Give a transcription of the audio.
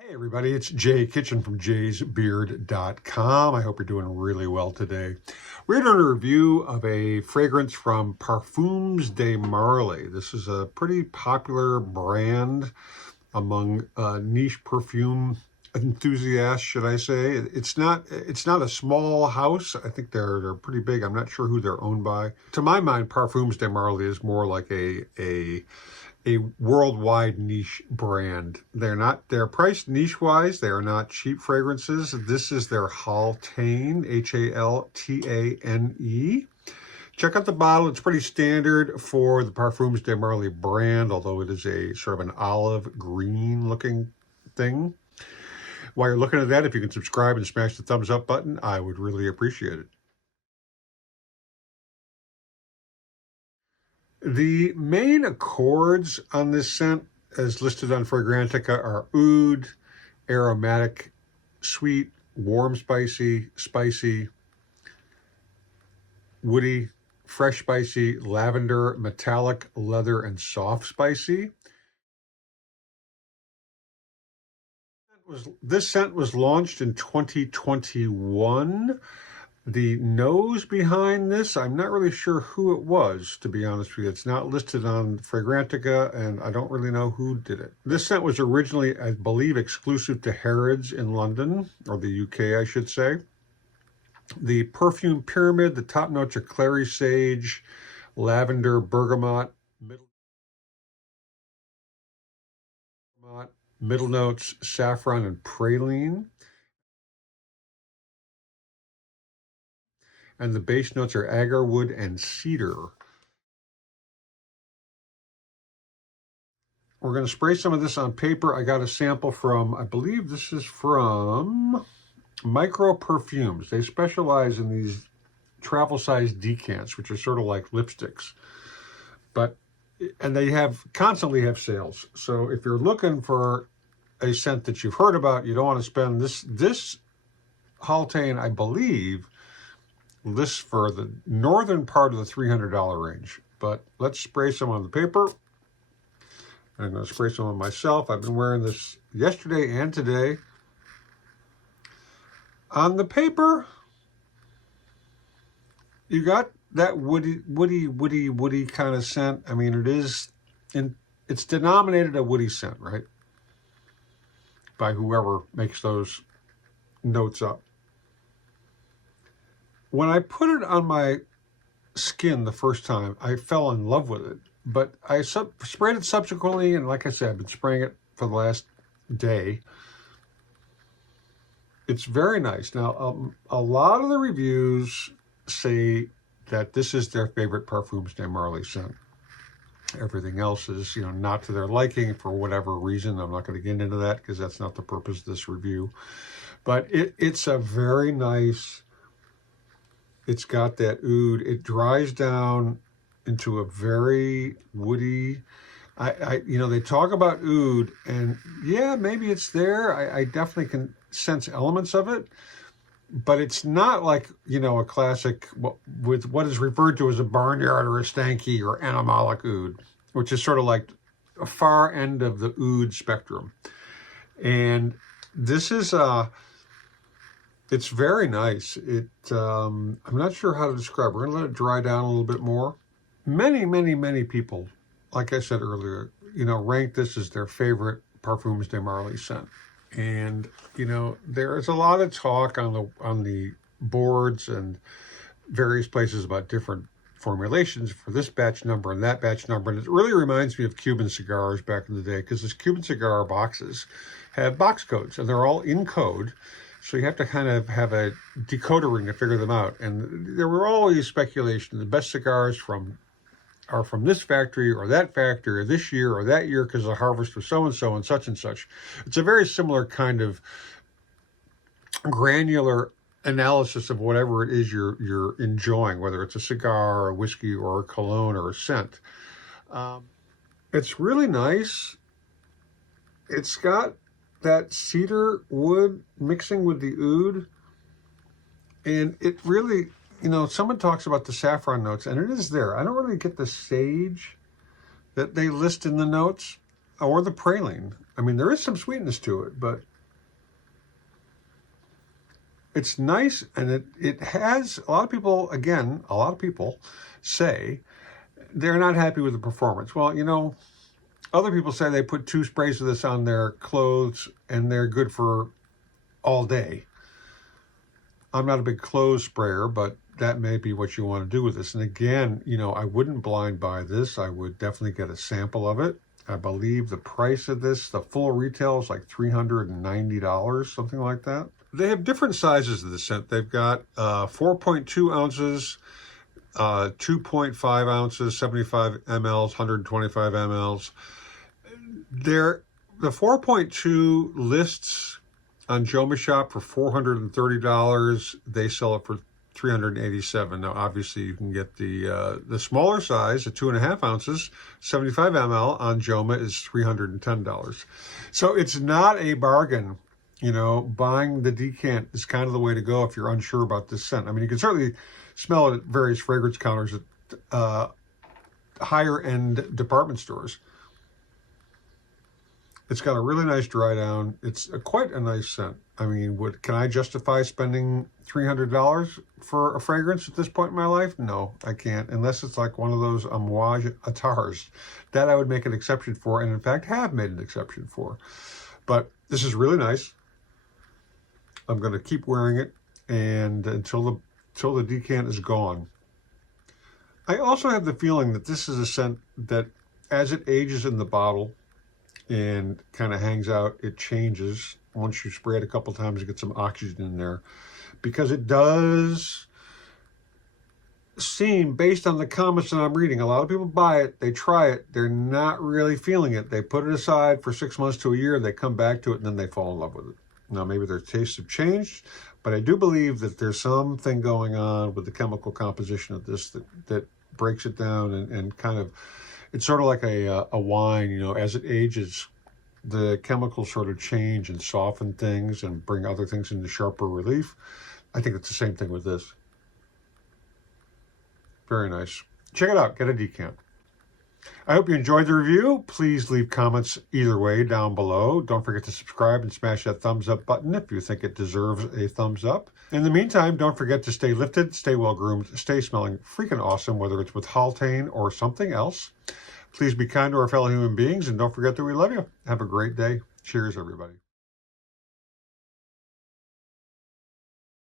Hey everybody, it's Jay Kitchen from jaysbeard.com. I hope you're doing really well today. We're doing a review of a fragrance from Parfums de Marly. This is a pretty popular brand among niche perfume enthusiasts, should I say. It's not a small house. I think they're pretty big. I'm not sure who they're owned by. To my mind, Parfums de Marly is more like a worldwide niche brand. They're priced niche-wise. They are not cheap fragrances. This is their Haltane, Haltane. Check out the bottle. It's pretty standard for the Parfums de Marly brand, although it is a sort of an olive green looking thing. While you're looking at that, if you can subscribe and smash the thumbs up button, I would really appreciate it. The main accords on this scent, as listed on Fragrantica, are oud, aromatic, sweet, warm, spicy, woody, fresh spicy, lavender, metallic, leather, and soft spicy. This scent was launched in 2021. The nose behind this, I'm not really sure who it was, to be honest with you. It's not listed on Fragrantica, and I don't really know who did it. This scent was originally, I believe, exclusive to Harrods in London, or the UK, I should say. The perfume pyramid, the top notes are Clary, sage, lavender, bergamot, middle notes, saffron and praline. And the base notes are Agarwood and Cedar. We're going to spray some of this on paper. I got a sample from, I believe this is from Micro Perfumes. They specialize in these travel-sized decants, which are sort of like lipsticks. And they constantly have sales. So if you're looking for a scent that you've heard about, you don't want to spend this Haltane, I believe, lists for the northern part of the $300 range. But let's spray some on the paper. I'm going to spray some on myself. I've been wearing this yesterday and today. On the paper, you got that woody kind of scent. I mean, it's denominated a woody scent, right? By whoever makes those notes up. When I put it on my skin the first time, I fell in love with it. But I sprayed it subsequently, and like I said, I've been spraying it for the last day. It's very nice. Now, a lot of the reviews say that this is their favorite Parfums de Marly scent. Everything else is, not to their liking for whatever reason. I'm not going to get into that because that's not the purpose of this review. But it's a very nice... It's got that oud. It dries down into a very woody. They talk about oud, and yeah, maybe it's there. I definitely can sense elements of it, but it's not like a classic with what is referred to as a barnyard or a stanky or animalic oud, which is sort of like a far end of the oud spectrum. And this is it's very nice. I'm not sure how to describe it. We're going to let it dry down a little bit more. Many people, like I said earlier, rank this as their favorite Parfums de Marly scent. And, there is a lot of talk on the boards and various places about different formulations for this batch number and that batch number. And it really reminds me of Cuban cigars back in the day, because these Cuban cigar boxes have box codes, and they're all in code. So you have to kind of have a decoder ring to figure them out. And there were always speculation. The best cigars are from this factory or that factory or this year or that year because the harvest was so-and-so and such and such. It's a very similar kind of granular analysis of whatever it is you're enjoying, whether it's a cigar or a whiskey or a cologne or a scent. It's really nice. It's got that cedar wood mixing with the oud, and it really, someone talks about the saffron notes, and it is there. I don't really get the sage that they list in the notes or the praline. I mean, there is some sweetness to it, but It's nice, and it has, a lot of people, again, a lot of people say they're not happy with the performance. Well, you know, other people say they put 2 sprays of this on their clothes and they're good for all day. I'm not a big clothes sprayer, but that may be what you want to do with this. And again, you know, I wouldn't blind buy this. I would definitely get a sample of it. I believe the price of this, the full retail is like $390, something like that. They have different sizes of the scent. They've got 4.2 ounces, 2.5 ounces, 75 mLs, 125 mLs. The 4.2 lists on Joma Shop for $430. They sell it for $387. Now, obviously, you can get the smaller size, the 2.5 ounces, 75 ml on Joma is $310. So it's not a bargain. You know, buying the decant is kind of the way to go if you're unsure about this scent. I mean, you can certainly smell it at various fragrance counters at higher end department stores. It's got a really nice dry down. It's quite a nice scent. I mean, can I justify spending $300 for a fragrance at this point in my life? No, I can't, unless it's like one of those Amouage Atars. That I would make an exception for, and in fact have made an exception for. But this is really nice. I'm going to keep wearing it, and until the decant is gone. I also have the feeling that this is a scent that, as it ages in the bottle and kind of hangs out, it changes. Once you spray it a couple times, you get some oxygen in there, because it does seem, based on the comments that I'm reading, a lot of people buy it, they try it, they're not really feeling it. They put it aside for 6 months to a year, they come back to it, and then they fall in love with it. Now, maybe their tastes have changed, but I do believe that there's something going on with the chemical composition of this that breaks it down and kind of, it's sort of like a wine, you know, as it ages, the chemicals sort of change and soften things and bring other things into sharper relief. I think it's the same thing with this. Very nice. Check it out. Get a decant. I hope you enjoyed the review. Please leave comments either way down below. Don't forget to subscribe and smash that thumbs up button if you think it deserves a thumbs up. In the meantime, don't forget to stay lifted, stay well groomed, stay smelling freaking awesome, whether it's with Haltane or something else. Please be kind to our fellow human beings, and don't forget that we love you. Have a great day. Cheers, everybody.